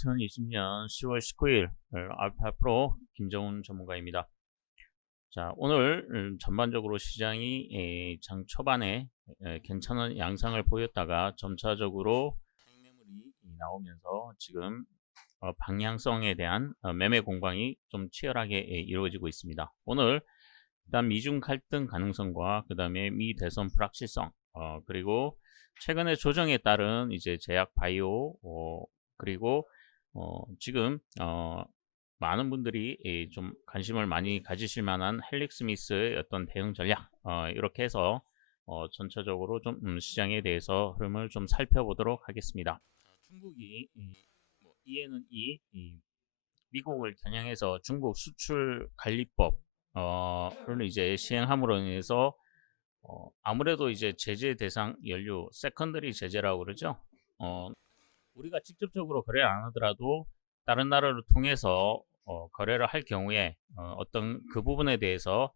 2020년 10월 19일 알파 프로 김정훈 전문가입니다. 자, 오늘 전반적으로 시장이 장 초반에 괜찮은 양상을 보였다가 점차적으로 매물이 나오면서 지금 방향성에 대한 매매 공방이 좀 치열하게 이루어지고 있습니다. 오늘 일단 미중 갈등 가능성과 그 다음에 미 대선 불확실성, 그리고 최근의 조정에 따른 이제 제약 바이오, 그리고 지금 많은 분들이 좀 관심을 많이 가지실 만한 헬릭 스미스의 어떤 대응 전략, 이렇게 해서 전체적으로 좀 시장에 대해서 흐름을 좀 살펴보도록 하겠습니다. 중국이 이에는 미국을 겨냥해서 중국 수출 관리법 를 이제 시행함으로 인해서 아무래도 이제 제재 대상 연료 세컨더리 제재라고 그러죠. 우리가 직접적으로 거래를 안 하더라도 다른 나라를 통해서 거래를 할 경우에 어떤 그 부분에 대해서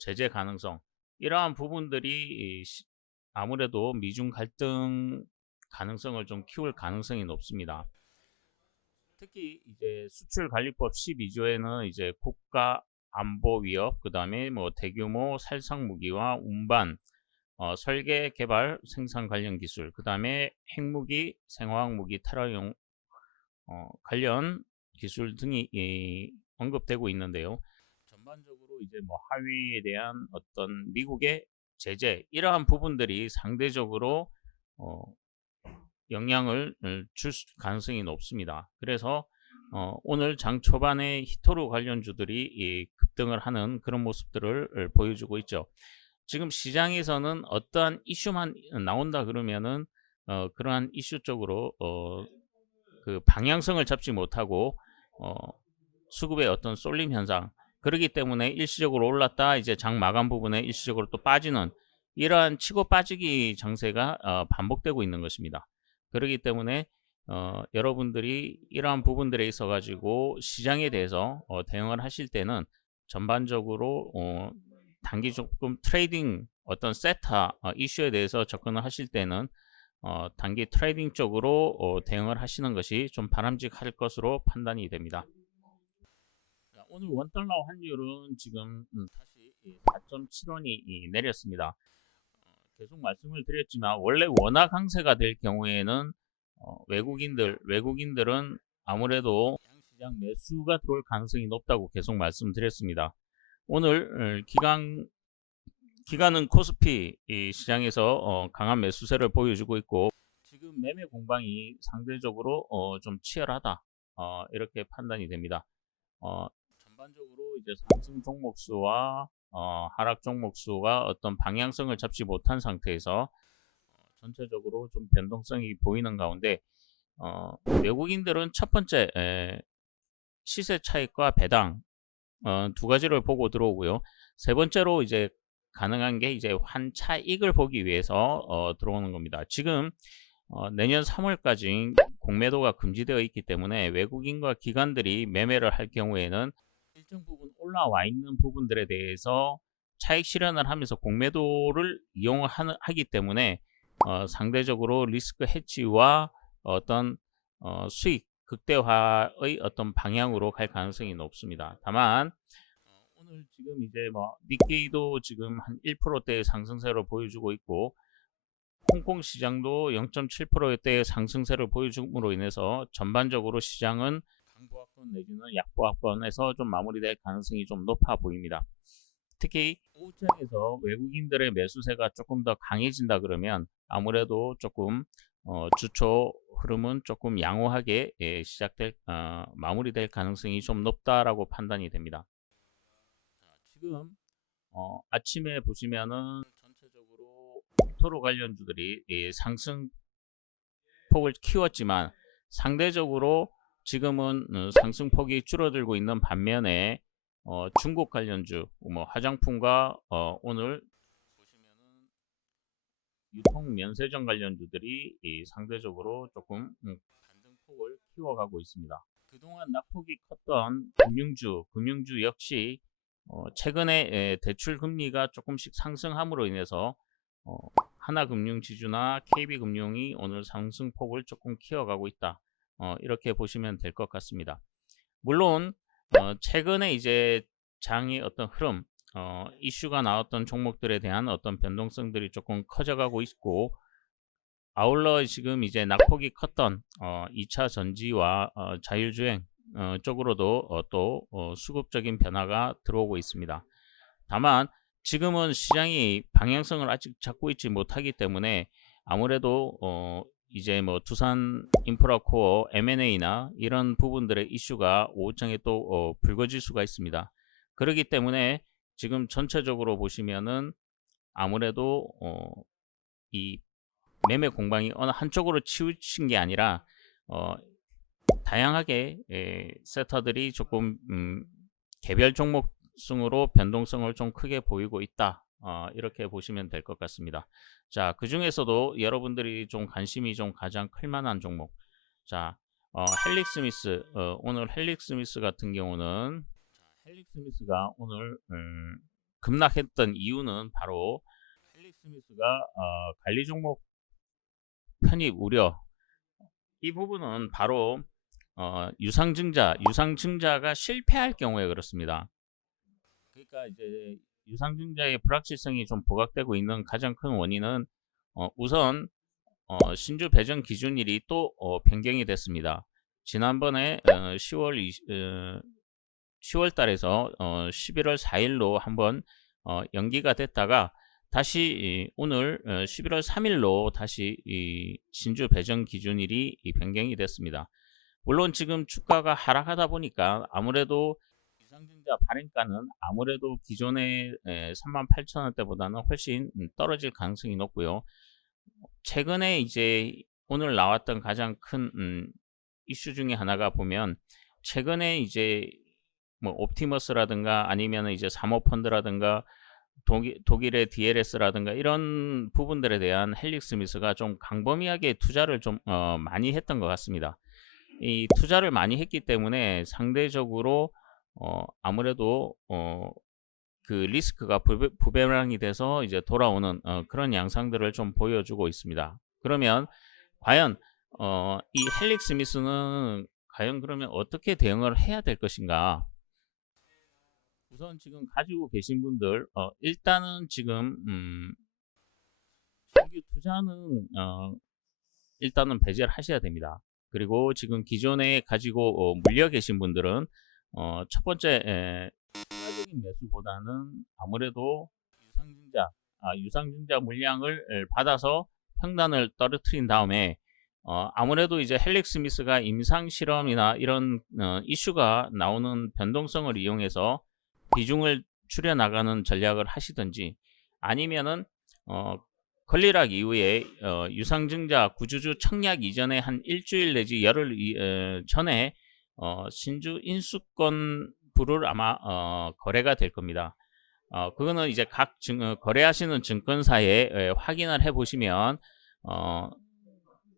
제재 가능성, 이러한 부분들이 아무래도 미중 갈등 가능성을 좀 키울 가능성이 높습니다. 특히 이제 수출관리법 12조에는 이제 국가 안보 위협, 그 다음에 뭐 대규모 살상 무기와 운반, 설계, 개발, 생산 관련 기술, 그 다음에 핵무기, 생화학 무기, 테러용 관련 기술 등이 언급되고 있는데요. 전반적으로 이제 뭐 하위에 대한 어떤 미국의 제재, 이러한 부분들이 상대적으로 영향을 줄 가능성이 높습니다. 그래서 오늘 장 초반에 히토류 관련주들이 급등을 하는 그런 모습들을 보여주고 있죠. 지금 시장에서는 어떠한 이슈만 나온다 그러면은 그러한 이슈 쪽으로 그 방향성을 잡지 못하고 수급의 어떤 쏠림 현상, 그러기 때문에 일시적으로 올랐다 이제 장 마감 부분에 일시적으로 또 빠지는 이러한 치고 빠지기 장세가 반복되고 있는 것입니다. 그렇기 때문에 여러분들이 이러한 부분들에 있어 가지고 시장에 대해서 대응을 하실 때는 전반적으로 단기 조금 트레이딩 어떤 세타 이슈에 대해서 접근을 하실 때는 단기 트레이딩 쪽으로 대응을 하시는 것이 좀 바람직할 것으로 판단이 됩니다. 자, 오늘 원달러 환율은 지금 다시 4.7원이 내렸습니다. 계속 말씀을 드렸지만 원래 원화 강세가 될 경우에는 외국인들은 아무래도 양시장 매수가 들어올 가능성이 높다고 계속 말씀드렸습니다. 오늘 기간은 코스피 시장에서 강한 매수세를 보여주고 있고 지금 매매 공방이 상대적으로 좀 치열하다, 이렇게 판단이 됩니다. 전반적으로 이제 상승 종목 수와 하락 종목 수가 어떤 방향성을 잡지 못한 상태에서 전체적으로 좀 변동성이 보이는 가운데 외국인들은 첫 번째 시세 차익과 배당 두 가지를 보고 들어오고요. 세 번째로 이제 가능한 게 이제 환차익을 보기 위해서 들어오는 겁니다. 지금 내년 3월까지 공매도가 금지되어 있기 때문에 외국인과 기관들이 매매를 할 경우에는 일정 부분 올라와 있는 부분들에 대해서 차익 실현을 하면서 공매도를 이용하기 때문에 상대적으로 리스크 해치와 어떤 수익 극대화의 어떤 방향으로 갈 가능성이 높습니다. 다만 오늘 지금 이제 뭐 니케이도 지금 한 1%대의 상승세를 보여주고 있고 홍콩 시장도 0.7%대의 상승세를 보여줌으로 인해서 전반적으로 시장은 강보합권 내지는 약보합권에서 좀 마무리될 가능성이 좀 높아 보입니다. 특히 오후장에서 외국인들의 매수세가 조금 더 강해진다 그러면 아무래도 조금 주초 흐름은 조금 양호하게 마무리될 가능성이 좀 높다라고 판단이 됩니다. 지금 아침에 보시면은 전체적으로 토로 관련주들이 상승폭을 키웠지만 상대적으로 지금은 상승폭이 줄어들고 있는 반면에 중국 관련주, 뭐 화장품과 오늘 보시면은 유통 면세점 관련주들이 상대적으로 조금 반등폭을 키워가고 있습니다. 그동안 낙폭이 컸던 금융주 역시 최근에 대출 금리가 조금씩 상승함으로 인해서 하나금융지주나 KB금융이 오늘 상승폭을 조금 키워가고 있다. 이렇게 보시면 될 것 같습니다. 물론 최근에 이제 장의 어떤 흐름, 이슈가 나왔던 종목들에 대한 어떤 변동성들이 조금 커져가고 있고, 아울러 지금 이제 낙폭이 컸던 2차 전지와 자율주행 쪽으로도 또 수급적인 변화가 들어오고 있습니다. 다만 지금은 시장이 방향성을 아직 잡고 있지 못하기 때문에 아무래도 이제 뭐 두산 인프라코어 M&A나 이런 부분들의 이슈가 오후장에 또 불거질 수가 있습니다. 그렇기 때문에 지금 전체적으로 보시면은 아무래도 이 매매 공방이 어느 한쪽으로 치우친 게 아니라 다양하게 세터들이 조금 개별 종목성으로 변동성을 좀 크게 보이고 있다. 이렇게 보시면 될 것 같습니다. 자, 그 중에서도 여러분들이 좀 관심이 좀 가장 클만한 종목. 자, 헬릭스미스. 오늘 헬릭스미스 같은 경우는 헬릭스미스가 오늘 급락했던 이유는 바로 헬릭스미스가 관리 종목 편입 우려, 이 부분은 바로 유상증자가 실패할 경우에 그렇습니다. 그러니까 이제 유상증자의 불확실성이 좀 부각되고 있는 가장 큰 원인은 우선 신주 배정 기준일이 또 변경이 됐습니다. 지난번에 10월 달에서 11월 4일로 한번 연기가 됐다가 다시 오늘 11월 3일로 다시 신주 배정 기준일이 변경이 됐습니다. 물론 지금 주가가 하락하다 보니까 아무래도 유상증자 발행가는 아무래도 기존의 38,000원대보다는 훨씬 떨어질 가능성이 높고요. 최근에 이제 오늘 나왔던 가장 큰 이슈 중에 하나가 보면 최근에 이제 뭐 옵티머스라든가 아니면 이제 사모펀드라든가 독일의 DLS라든가 이런 부분들에 대한 헬릭스미스가 좀 광범위하게 투자를 좀 많이 했던 것 같습니다. 이 투자를 많이 했기 때문에 상대적으로 아무래도 그 리스크가 부메랑이 돼서 이제 돌아오는 그런 양상들을 좀 보여주고 있습니다. 그러면 과연 이 헬릭스미스는 과연 그러면 어떻게 대응을 해야 될 것인가? 우선 지금 가지고 계신 분들 일단은 지금 신규 투자는 일단은 배제를 하셔야 됩니다. 그리고 지금 기존에 가지고 물려 계신 분들은 첫 번째 추가적인 매수보다는 아무래도 유상증자 물량을 받아서 평단을 떨어뜨린 다음에 아무래도 이제 헬릭스미스가 임상 실험이나 이런 이슈가 나오는 변동성을 이용해서 비중을 줄여 나가는 전략을 하시든지 아니면은 권리락 이후에 유상증자 구주주 청약 이전에 한 일주일 내지 열흘 전에 신주 인수권 부를 아마 거래가 될 겁니다. 그거는 이제 각 거래하시는 증권사에 확인을 해보시면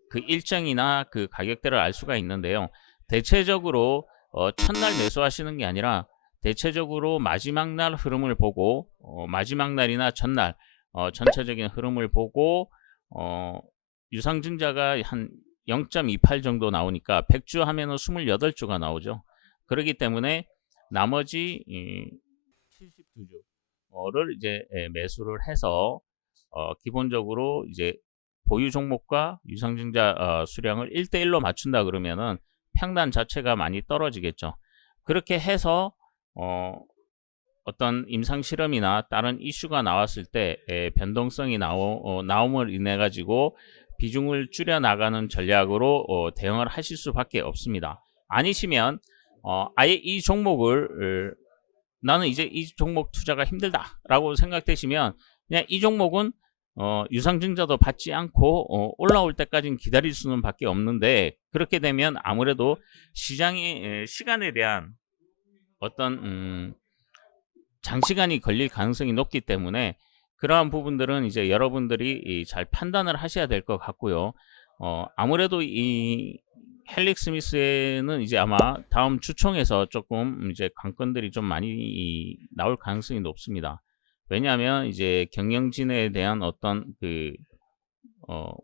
그 일정이나 그 가격대를 알 수가 있는데요. 대체적으로 첫날 매수하시는 게 아니라 대체적으로 마지막 날 흐름을 보고 마지막 날이나 전날 전체적인 흐름을 보고 유상증자가 한 0.28 정도 나오니까 100주 하면은 28주가 나오죠. 그렇기 때문에 나머지 72주를 이제 매수를 해서 기본적으로 이제 보유 종목과 유상증자 수량을 1대1로 맞춘다 그러면은 평단 자체가 많이 떨어지겠죠. 그렇게 해서 어떤 임상 실험이나 다른 이슈가 나왔을 때 변동성이 나옴을 인해 가지고 비중을 줄여 나가는 전략으로 대응을 하실 수밖에 없습니다. 아니시면 아예 이 종목을 나는 이제 이 종목 투자가 힘들다라고 생각되시면 그냥 이 종목은 유상증자도 받지 않고 올라올 때까지는 기다릴 수는 밖에 없는데 그렇게 되면 아무래도 시장의 시간에 대한 어떤 장시간이 걸릴 가능성이 높기 때문에 그러한 부분들은 이제 여러분들이 잘 판단을 하셔야 될 것 같고요. 아무래도 이 헬릭스미스는 이제 아마 다음 주총에서 조금 이제 관건들이 좀 많이 나올 가능성이 높습니다. 왜냐하면 이제 경영진에 대한 어떤 그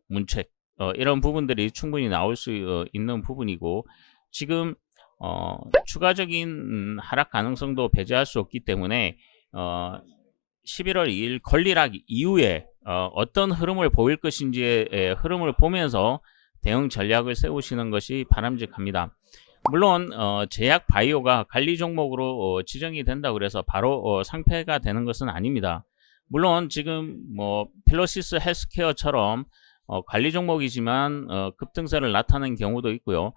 문책 이런 부분들이 충분히 나올 수 있는 부분이고, 지금 추가적인 하락 가능성도 배제할 수 없기 때문에 11월 2일 권리락 이후에 어떤 흐름을 보일 것인지의 흐름을 보면서 대응 전략을 세우시는 것이 바람직합니다. 물론 제약 바이오가 관리 종목으로 지정이 된다고 그래서 바로 상패가 되는 것은 아닙니다. 물론 지금 뭐 필로시스 헬스케어처럼 관리 종목이지만 급등세를 나타낸 경우도 있고요.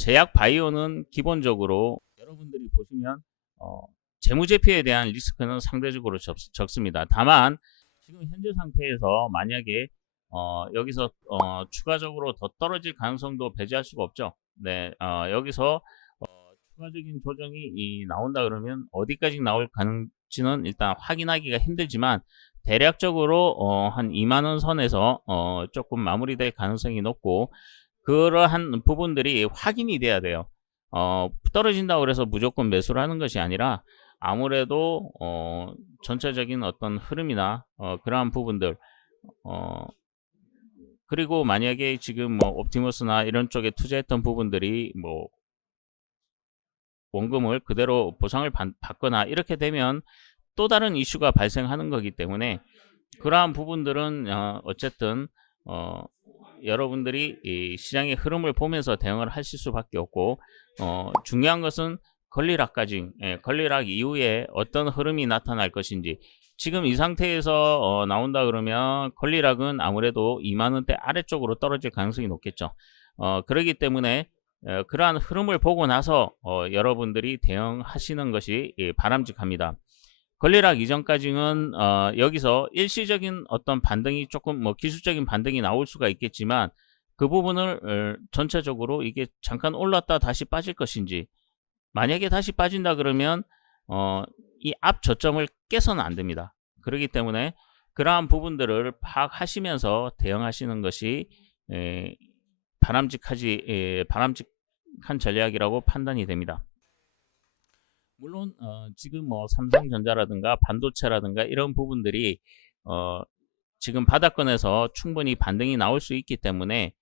제약 바이오는 기본적으로 여러분들이 보시면 재무제표에 대한 리스크는 상대적으로 적습니다. 다만 지금 현재 상태에서 만약에 여기서 추가적으로 더 떨어질 가능성도 배제할 수가 없죠. 네, 여기서 추가적인 조정이 나온다 그러면 어디까지 나올 가능지는 일단 확인하기가 힘들지만, 대략적으로 한 2만원 선에서 조금 마무리될 가능성이 높고, 그러한 부분들이 확인이 돼야 돼요. 떨어진다고 해서 무조건 매수를 하는 것이 아니라, 아무래도 전체적인 어떤 흐름이나 그러한 부분들, 그리고 만약에 지금 뭐 옵티머스나 이런 쪽에 투자했던 부분들이 뭐 원금을 그대로 보상을 받거나 이렇게 되면 또 다른 이슈가 발생하는 거기 때문에, 그러한 부분들은 어쨌든 여러분들이 이 시장의 흐름을 보면서 대응을 하실 수밖에 없고, 중요한 것은 권리락까지, 권리락 이후에 어떤 흐름이 나타날 것인지. 지금 이 상태에서 나온다 그러면 권리락은 아무래도 2만원대 아래쪽으로 떨어질 가능성이 높겠죠. 그렇기 때문에 그러한 흐름을 보고 나서 여러분들이 대응하시는 것이 바람직합니다. 권리락 이전까지는 여기서 일시적인 어떤 반등이 조금 뭐 기술적인 반등이 나올 수가 있겠지만, 그 부분을 전체적으로 이게 잠깐 올랐다 다시 빠질 것인지, 만약에 다시 빠진다 그러면 이 앞 저점을 깨서는 안 됩니다. 그렇기 때문에 그러한 부분들을 파악하시면서 대응하시는 것이 바람직한 전략이라고 판단이 됩니다. 물론 지금 뭐 삼성전자라든가 반도체라든가 이런 부분들이 지금 바닥권에서 충분히 반등이 나올 수 있기 때문에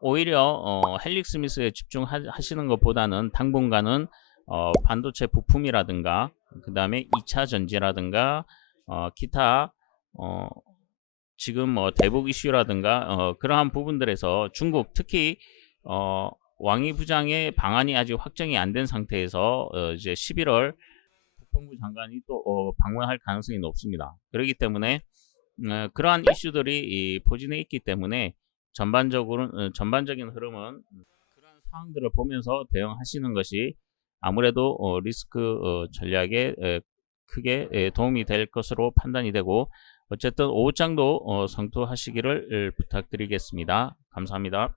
오히려 헬릭 스미스에 집중하시는 것보다는 당분간은 반도체 부품이라든가 그 다음에 2차 전지라든가 기타 지금 뭐 대북 이슈라든가 그러한 부분들에서 중국 특히 왕이 부장의 방안이 아직 확정이 안 된 상태에서 이제 11월 국방부 장관이 또 방문할 가능성이 높습니다. 그렇기 때문에 그러한 이슈들이 포진해 있기 때문에 전반적인 흐름은 그러한 상황들을 보면서 대응하시는 것이 아무래도 리스크 전략에 크게 도움이 될 것으로 판단이 되고, 어쨌든 오후장도 성투하시기를 부탁드리겠습니다. 감사합니다.